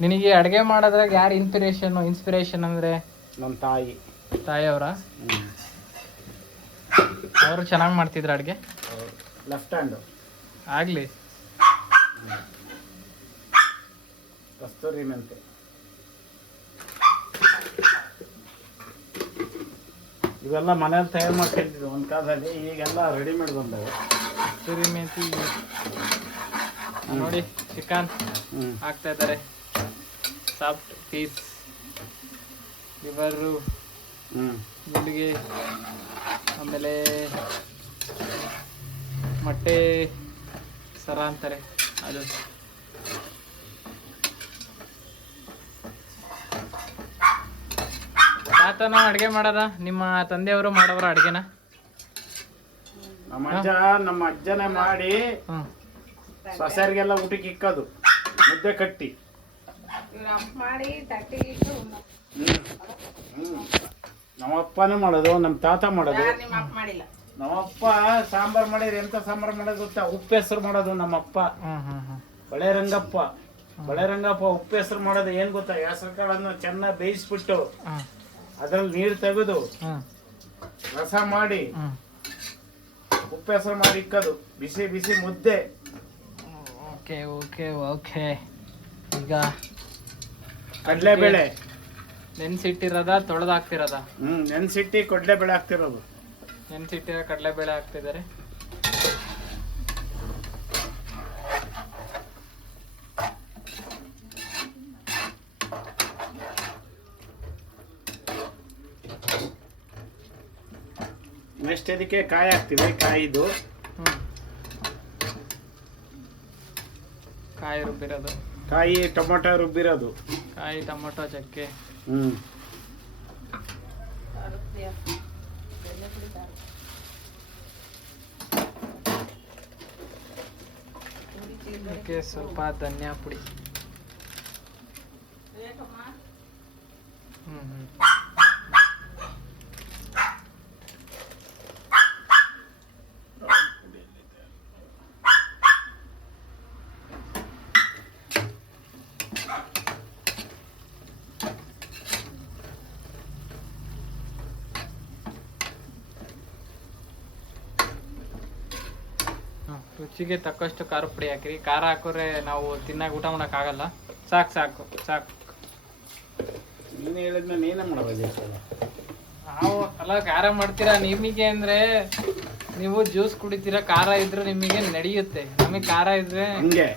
ನಿನಗೆ ಅಡುಗೆ ಮಾಡೋದ್ರಾಗ ಯಾರು ಇನ್ಸ್ಪಿರೇಷನ್ ಅಂದ್ರೆ? ನಮ್ಮ ತಾಯಿಯವರ. ಅವರು ಚೆನ್ನಾಗಿ ಮಾಡ್ತಿದ್ರು ಅಡುಗೆ. ಲೆಫ್ಟ್ ಹ್ಯಾಂಡ್ ಆಗ್ಲಿ. ಕಸ್ತೂರಿ ಮೆಂತೆ ಇವೆಲ್ಲ ಮನೇಲಿ ತಯಾರು ಮಾಡ್ಕೊಂಡಿದ್ವಿ ಒಂದು ಕಾಲದಲ್ಲಿ. ಈಗೆಲ್ಲ ರೆಡಿಮೇಡ್ ಬಂದವು. ಕಸ್ತೂರಿ ಮೆಂತಿ ನೋಡಿ. ಚಿಕನ್ ಹಾಕ್ತಾ ಇದ್ದಾರೆ, ಸಾಫ್ಟ್ ಪೀಸ್, ಲಿವರು, ಗುಂಡಿಗೆ, ಆಮೇಲೆ ಮೊಟ್ಟೆ ಸರ ಅಂತಾರೆ ಅದು. ತಾತನ ಅಡುಗೆ ಮಾಡೋದ? ನಿಮ್ಮ ತಂದೆಯವರು ಮಾಡೋರ ಅಡುಗೆನ? ನಮ್ಮ ಅಜ್ಜನೇ ಮಾಡಿ ಸೊಸೆಯರಿಗೆಲ್ಲ ಊಟಕ್ಕೆ ಇಕ್ಕೋದು, ಮುದ್ದೆ ಕಟ್ಟಿ. ನಮ್ಮಪ್ಪನೂ ಮಾಡೋದು, ನಮ್ಮ ತಾತ ಮಾಡೋದು. ನಮ್ಮಪ್ಪ ಸಾಂಬಾರ್ ಮಾಡಿದ್ರೆ ಎಂತ ಸಾಂಬಾರ್ ಮಾಡೋದು ಗೊತ್ತಾ? ಉಪ್ಪು ಹೆಸರು ಮಾಡೋದು ನಮ್ಮಪ್ಪ. ಬಳೆರಂಗಪ್ಪ ಉಪ್ಪು ಹೆಸರು ಮಾಡೋದು ಏನ್ ಗೊತ್ತಾ? ಹೆಸರು ಕಾಳನ್ನು ಚೆನ್ನಾಗಿ ಬೇಯಿಸ್ಬಿಟ್ಟು ಅದ್ರಲ್ಲಿ ನೀರು ತೆಗೆದು ರಸ ಮಾಡಿ ಉಪ್ಪು ಹೆಸರು ಮಾಡಿ ಇಕ್ಕೋದು, ಬಿಸಿ ಬಿಸಿ ಮುದ್ದೆ. Okay okay okay. ಈಗ ಕಡಲೆಬೇಳೆ ನೆನ್ಸಿಟ್ಟಿರೋದ ತೊಳೆದು ಹಾಕ್ತಿರೋದ? ನೆನ್ಸಿಟ್ಟಿ ಕಡಲೆಬೇಳೆ ಹಾಕ್ತಿರೋದು. ನೆನ್ಸಿಟ್ಟಿರೋ ಕಡಲೆಬೇಳೆ ಹಾಕ್ತಿದ್ದಾರೆ. ನೆಕ್ಸ್ಟ್ ಇದಕ್ಕೆ ಕಾಯಿ ಹಾಕ್ತಿವಿ. ಕಾಯಿದು ಕಾಯಿ ರುಬ್ಬಿರೋದು, ಕಾಯಿ ಟೊಮೊಟೊ ರುಬ್ಬಿರೋದು, ಕಾಯಿ ಟೊಮೊಟೊ ಚಕ್ಕೆ. ಅದಕ್ಕೆ ಸ್ವಲ್ಪ ಧನಿಯಾ ಪುಡಿ. ರುಚಿಗೆ ತಕ್ಕಷ್ಟು ಖಾರ ಪುಡಿ ಹಾಕಿರಿ. ಖಾರ ಹಾಕಿದ್ರೆ ನಾವು ತಿನ್ನಾಗ ಊಟ ಮಾಡಕ್ ಆಗಲ್ಲ. ಸಾಕು ಸಾಕು ಸಾಕು. ನೀನು ಹೇಳಿದ್ಮೇಲೆ ನೀನೇ ಮಾಡಬೇಕು. ನಾವು ಅಲ್ಲ ಖಾರ ಮಾಡ್ತೀರಾ ನಿಮಗೆ ಅಂದ್ರೆ ನೀವು ಜ್ಯೂಸ್ ಕುಡಿತೀರಾ, ಖಾರ ಇದ್ರೆ ನಿಮಗೆ ನಡೆಯುತ್ತೆ. ನಮಗೆ ಖಾರ ಇದ್ರೆ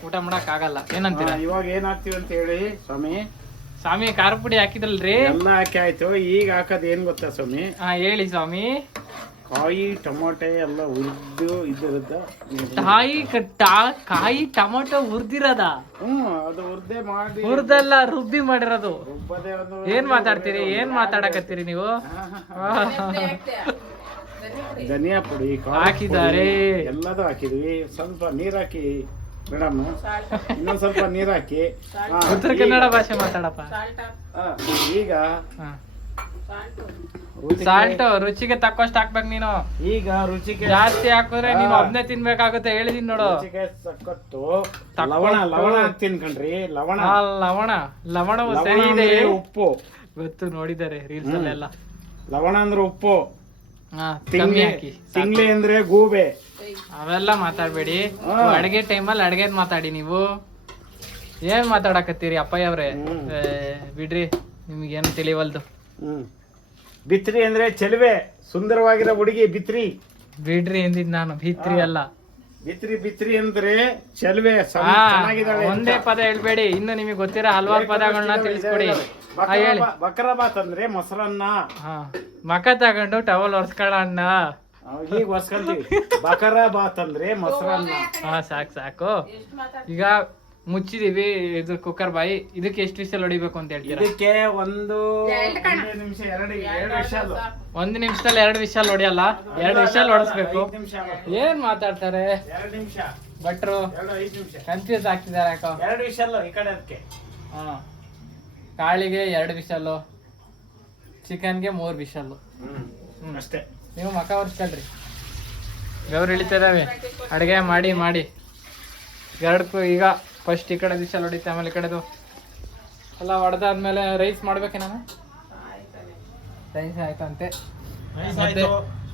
ಊಟ ಮಾಡಕ್ ಆಗಲ್ಲ. ಏನಂತೀರಾ? ಇವಾಗ ಏನ್ ಹಾಕ್ತಿವಿ ಅಂತ ಹೇಳಿ ಸ್ವಾಮಿ? ಖಾರ ಪುಡಿ ಹಾಕಿದ್ರಲ್ರಿ? ಎಲ್ಲ ಹಾಕಿ ಆಯ್ತು. ಈಗ ಹಾಕೋದು ಏನ್ ಗೊತ್ತಾ ಸ್ವಾಮಿ? ಹೇಳಿ ಸ್ವಾಮಿ. ಕಾಯಿ ಟೊಮಾಟೆ ಎಲ್ಲ ಹುರಿದು ಇದಿರುತ್ತೆ. ಕಾಯಿ ಟೊಮೊಟೊ ಹುರ್ದಿರದ ಅದು ಹುರ್ದೆ ಮಾಡಿ ಹುರ್ದೆಲ್ಲ ರುಬ್ಬಿ ಮಾಡಿರೋದು. ರುಬ್ಬದೆ ಅದು ಏನ್ ಮಾತಾಡ್ತೀರಿ, ಏನ್ ಮಾತಾಡಕತ್ತೀರಿ ನೀವು? ಧನಿಯಾ ಪುಡಿ ಹಾಕಿದ್ದಾರೆ, ಎಲ್ಲದೂ ಹಾಕಿದ್ವಿ. ಸ್ವಲ್ಪ ನೀರ್ ಹಾಕಿ ಮೇಡಮ್, ಇನ್ನೊಂದ್ ಸ್ವಲ್ಪ ನೀರ್ ಹಾಕಿ. ಉತ್ತರ ಕನ್ನಡ ಭಾಷೆ ಮಾತಾಡಪ್ಪ. ಈಗ ಸಾಲ್ಟ್ ರುಚಿಗೆ ತಕ್ಕಷ್ಟು ಹಾಕ್ಬೇಕು ನೀನು. ಈಗ ರುಚಿಗೆ ಜಾಸ್ತಿ ಹಾಕಿದ್ರೆ ನೀನು ಒಬ್ನೇ ತಿನ್ಬೇಕಾಗುತ್ತೆ, ಹೇಳಿದೀನಿ ನೋಡು. ರುಚಿಗೆ ಸಕ್ಕತ್ತು ಲವಣ ಹಾಕ್ತೀನಿ ಕಣ್ರಿ. ಲವಣ ಸರಿ ಇದೆ. ಉಪ್ಪು ಗೊತ್ತು, ನೋಡಿದ್ದಾರೆ ರೀಲ್ಸ್ ಅಲ್ಲೆಲ್ಲ. ಲವಣ ಅಂದ್ರೆ ಉಪ್ಪು, ಕಮ್ಮಿ ಹಾಕಿ. ತಿಂಗ್ಳಿ ಅಂದ್ರೆ ಗೂಬೆ, ಅವೆಲ್ಲ ಮಾತಾಡ್ಬೇಡಿ. ಅಡ್ಗೆ ಟೈಮಲ್ಲಿ ಅಡ್ಗೆದ್ ಮಾತಾಡಿ. ನೀವು ಏನ್ ಮಾತಾಡಕತ್ತೀರಿ ಅಪ್ಪಯ್ಯ ಅವ್ರೆ? ಬಿಡ್ರಿ, ನಿಮ್ಗೇನು ತಿಳಿವಲ್ದು. ಬಿತ್ರಿ ಅಂದ್ರೆ ಚೆಲುವೆ, ಸುಂದರವಾಗಿರೋ ಹುಡುಗಿ ಬಿತ್ರಿ. ಬಿಡ್ರಿ ಎಂದಿದ್ ನಾನು, ಭಿತ್ರಿ ಅಲ್ಲ. ಬಿತ್ರಿ ಅಂದ್ರೆ ಚೆಲುವೆ, ಚೆನ್ನಾಗಿದ್ದಾಳೆ. ಒಂದೇ ಪದ ಹೇಳ್ಬೇಡಿ, ಇನ್ನು ನಿಮಗೆ ಗೊತ್ತಿರೋ ಹಲವಾರು ಪದಗಳನ್ನ ತಿಳಿಸ್ಕೊಡಿ. ಹೇಳಿ. ಬಕರಾಬಾತ್ ಅಂದ್ರೆ ಮೊಸರನ್ನ. ಮಕ ತಗೊಂಡು ಟವಲ್ ಒರ್ಸ್ಕೊಳ್ಳೋಣ. ಈಗ ಒರ್ಸ್ಕೊಂತೀವಿ. ಬಕರಾಬಾತ್ ಅಂದ್ರೆ ಮೊಸರನ್ನ. ಸಾಕು. ಈಗ ಮುಚ್ಚಿದೀವಿ ಇದು ಕುಕ್ಕರ್ ಬಾಯಿ. ಇದಕ್ಕೆ ಎಷ್ಟು ವಿಷಲ್ ಹೊಡಿಬೇಕು ಅಂತ ಹೇಳ್ತೀರಾ? ಇದಕ್ಕೆ ಒಂದು ನಿಮಿಷ, ಎರಡು ವಿಷಲ್. 1 ನಿಮಿಷದಲ್ಲಿ 2 ವಿಷಲ್ ಹೊಡಿಯಲ್ಲ, 2 ವಿಷಲ್ ಹೊಡಿಸ್ಬೇಕು. ಏನ್ ಮಾತಾಡ್ತಾರೆ 2 ನಿಮಿಷ ಭಟ್ರು? 5 ನಿಮಿಷ ಕನ್ಫ್ಯೂಸ್ ಆಗ್ತಿದ್ದಾರೆ ಯಾಕೋ. 2 ವಿಷಲ್ ಈ ಕಡೆ. ಅದಕ್ಕೆ ಕಾಳಿಗೆ 2 ವಿಷಲ್ಲು, ಚಿಕನ್ಗೆ 3 ವಿಷಲ್ಲು. ಅಷ್ಟೇ. ನೀವು ಮಕ ಒರ್ಸ್ಕೊಳ್ರಿ. ಬೆವ್ರು ಇಳಿತಿದಾವೆ ಅಡುಗೆ ಮಾಡಿ. ಎರಡಕ್ಕೂ ಈಗ ಫಸ್ಟ್ ಈ ಕಡೆ ವಿಷಲ್ ಹೊಡಿತೆ, ಆಮೇಲೆ ಈ ಕಡೆದು ಎಲ್ಲ ಹೊಡೆದಾದ್ಮೇಲೆ ರೈಸ್ ಮಾಡ್ಬೇಕೆ ನಾನು? ರೈಸ್ ಆಯ್ತಂತೆ.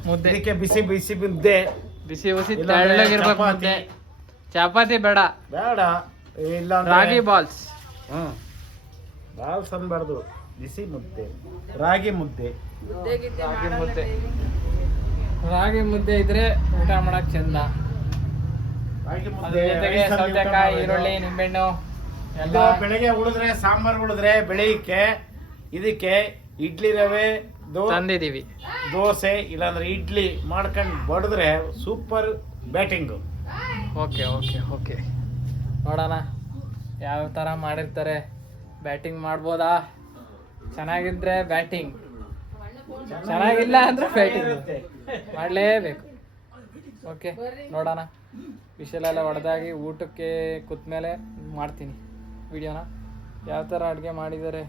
ಮುದ್ದೆ ಬಿಸಿ ಮುದ್ದೆ, ಬಿಸಿ ತೆಳ್ಳಗಿರ್ಬೇಕು ಮುದ್ದೆ. ಚಪಾತಿ ಬೇಡ, ಇಲ್ಲ ರಾಗಿ ಬಾಲ್ಸ್. ಬಾಲ್ಸ್ ಅನ್ಬಾರ್ದು, ಬಿಸಿ ಮುದ್ದೆ, ರಾಗಿ ಮುದ್ದೆ. ರಾಗಿ ಮುದ್ದೆ ಇದ್ರೆ ಊಟ ಮಾಡಕ್ ಚಂದ. ಅದ್ರ ಜೊತೆಗೆ ಸೌತೆಕಾಯಿ, ಈರುಳ್ಳಿ, ನಿಂಬೆಹಣ್ಣು ಎಲ್ಲ. ಬೆಳಗ್ಗೆ ಉಳಿದ್ರೆ ಸಾಂಬಾರ್ ಉಳಿದ್ರೆ ಬೆಳಿಗ್ಗೆ ಇದಕ್ಕೆ ಇಡ್ಲಿ ರವೆ ತಂದಿದೀವಿ. ದೋಸೆ ಇಲ್ಲಾಂದ್ರೆ ಇಡ್ಲಿ ಮಾಡ್ಕೊಂಡು ಬಡಿದ್ರೆ ಸೂಪರ್ ಬ್ಯಾಟಿಂಗು. ಓಕೆ ನೋಡೋಣ ಯಾವ ಥರ ಮಾಡಿರ್ತಾರೆ. ಬ್ಯಾಟಿಂಗ್ ಮಾಡ್ಬೋದಾ? ಚೆನ್ನಾಗಿದ್ರೆ ಬ್ಯಾಟಿಂಗ್, ಚೆನ್ನಾಗಿಲ್ಲ ಅಂದ್ರೆ ಬ್ಯಾಟಿಂಗ್ ಮಾಡಲೇಬೇಕು. ಓಕೆ ನೋಡೋಣ. ವಿಷಲೆಲ್ಲ ಹೊಡೆದಾಗಿ ಊಟಕ್ಕೆ ಕೂತ್ಮೇಲೆ ಮಾಡ್ತೀನಿ ವಿಡಿಯೋನ. ಯಾವ ಥರ ಅಡುಗೆ ಮಾಡಿದ್ದಾರೆ,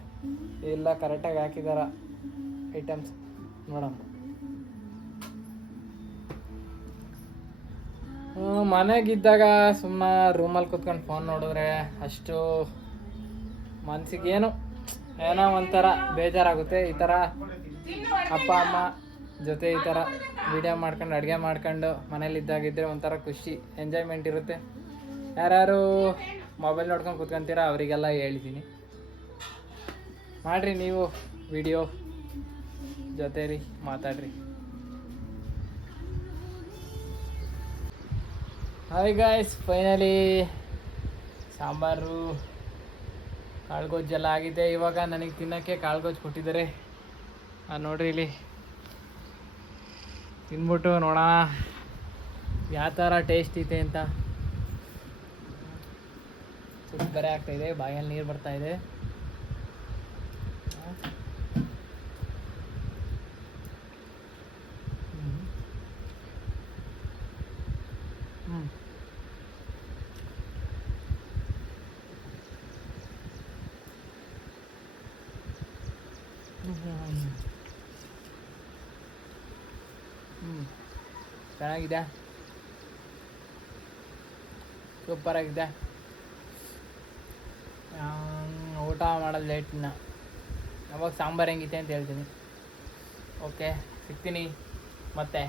ಎಲ್ಲ ಕರೆಕ್ಟಾಗಿ ಹಾಕಿದಾರ ಐಟಮ್ಸ್ ನೋಡೋಣ. ಮನೆಗಿದ್ದಾಗ ಸುಮ್ಮನೆ ರೂಮಲ್ಲಿ ಕೂತ್ಕೊಂಡು ಫೋನ್ ನೋಡಿದ್ರೆ ಅಷ್ಟು ಮನ್ಸಿಗೆ ಏನೋ ಒಂಥರ ಬೇಜಾರಾಗುತ್ತೆ. ಈ ಥರ ಅಪ್ಪ ಅಮ್ಮ ಜೊತೆ ಈ ಥರ ವಿಡಿಯೋ ಮಾಡ್ಕೊಂಡು ಅಡುಗೆ ಮಾಡ್ಕೊಂಡು ಮನೇಲಿದ್ದಾಗಿದ್ದರೆ ಒಂಥರ ಖುಷಿ, ಎಂಜಾಯ್ಮೆಂಟ್ ಇರುತ್ತೆ. ಯಾರು ಮೊಬೈಲ್ ನೋಡ್ಕೊಂಡು ಕೂತ್ಕೊಂತೀರಾ ಅವರಿಗೆಲ್ಲ ಹೇಳ್ತೀನಿ, ಮಾಡಿರಿ ನೀವು ವಿಡಿಯೋ ಜೊತೆಲಿ ಮಾತಾಡ್ರಿ. ಹಾಯ್ ಗಾಯ್ಸ್, ಫೈನಲಿ ಸಾಂಬಾರು ಕಾಳುಗೊಜ್ಜೆಲ್ಲ ಆಗಿದೆ. ಇವಾಗ ನನಗೆ ತಿನ್ನೋಕ್ಕೆ ಕಾಳುಗೊಜ್ಜು ಕೊಟ್ಟಿದ್ದಾರೆ. ನೋಡ್ರಿ ಇಲ್ಲಿ ತಿನ್ಬಿಟ್ಟು ನೋಡೋಣ ಯಾವ ಥರ ಟೇಸ್ಟ್ ಇದೆ ಅಂತ. ಸುಟ್ಟು ಬರೆ ಆಗ್ತಾಯಿದೆ, ಬಾಯಲ್ಲಿ ನೀರು ಬರ್ತಾಯಿದೆ. ಚೆನ್ನಾಗಿದೆ, ಸೂಪರ್ ಆಗಿದೆ. ಊಟ ಮಾಡೋದು ಲೇಟ್ನ, ಅವಾಗ ಸಾಂಬಾರು ಹೆಂಗಿದೆ ಅಂತ ಹೇಳ್ತೀನಿ. ಓಕೆ, ಸಿಗ್ತೀನಿ ಮತ್ತೆ.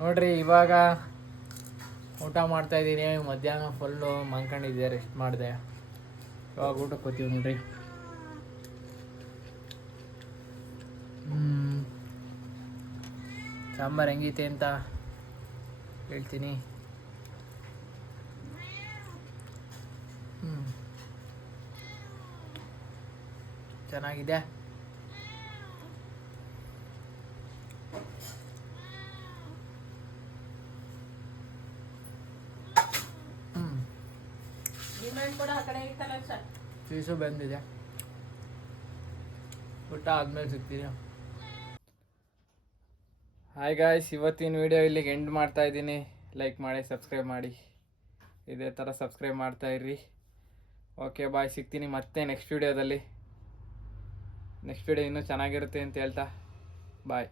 ನೋಡ್ರಿ ಇವಾಗ ಊಟ ಮಾಡ್ತಾಯಿದ್ದೀನಿ. ಮಧ್ಯಾಹ್ನ ಫುಲ್ಲು ಮಲ್ಕೊಂಡಿದ್ದೆ, ರೆಸ್ಟ್ ಮಾಡಿದೆ. ಇವಾಗ ಊಟಕ್ಕೆ ಕೂತೀವಿ ನೋಡ್ರಿ. ಸಾಂಬಾರು ಹೆಂಗೈತೆ ಅಂತ ಹೇಳ್ತೀನಿ. ಚೆನ್ನಾಗಿದೆ. ಪೀಸು ಬಂದಿದೆ. ಊಟ ಆದ್ಮೇಲೆ ಸಿಗ್ತೀನಿ. ಹಾಯ್ ಗಾಯ್ಸ್, ಇವತ್ತಿನ ವಿಡಿಯೋ ಇಲ್ಲಿಗೆ ಎಂಡ್ ಮಾಡ್ತಾ ಇದ್ದೀನಿ. ಲೈಕ್ ಮಾಡಿ, ಸಬ್ಸ್ಕ್ರೈಬ್ ಮಾಡಿ, ಇದೇ ಥರ ಸಬ್ಸ್ಕ್ರೈಬ್ ಮಾಡ್ತಾ ಇರ್ರಿ. ಓಕೆ ಬಾಯ್, ಸಿಗ್ತೀನಿ ಮತ್ತೆ ನೆಕ್ಸ್ಟ್ ವಿಡಿಯೋದಲ್ಲಿ. ನೆಕ್ಸ್ಟ್ ವಿಡಿಯೋ ಇನ್ನೂ ಚೆನ್ನಾಗಿರುತ್ತೆ ಅಂತ ಹೇಳ್ತಾ ಬಾಯ್.